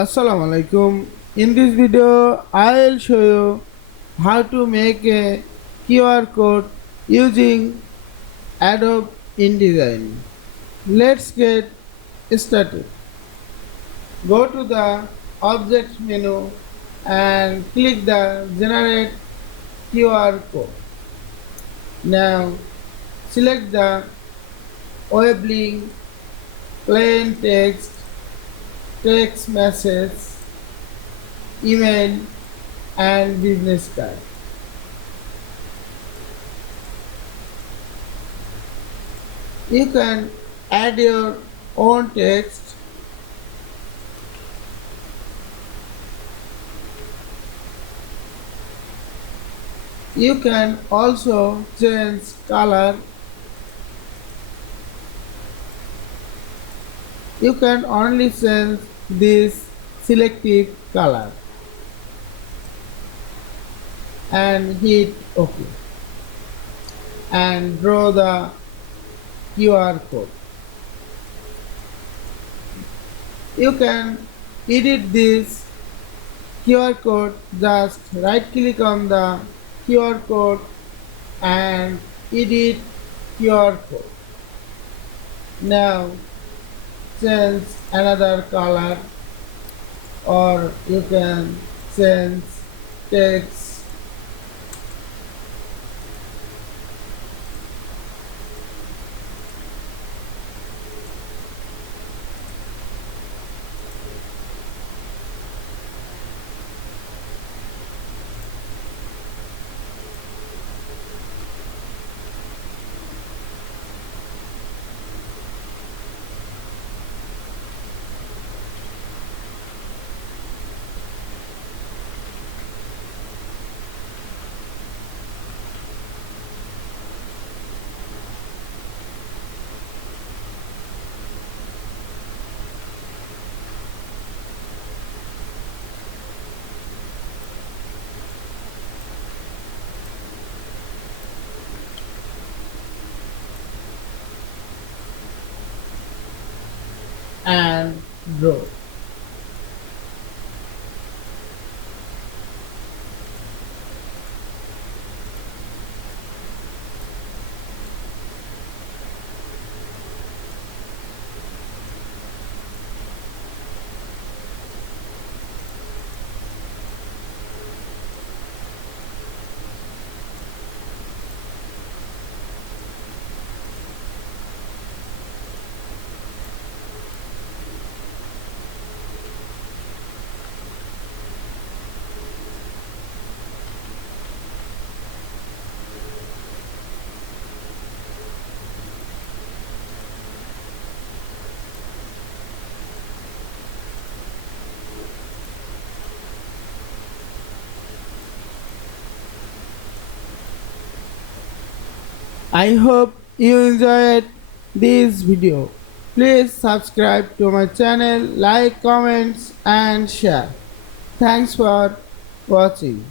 Assalamu Walaikum. In this video, I'll show you how to make a QR code using Adobe InDesign. Let's get started. Go to the Object menu and click the Generate QR code. Now, select the web link, plain text, text message, email, and business card. You can add your own text. You can also change color. You can only change this selective color and hit OK and draw the QR code. You can edit this QR code. Just right click on the QR code and edit QR code. Now change another color, or you can change text. And draw. I hope you enjoyed this video. Please subscribe to my channel, like, comments and share. Thanks for watching.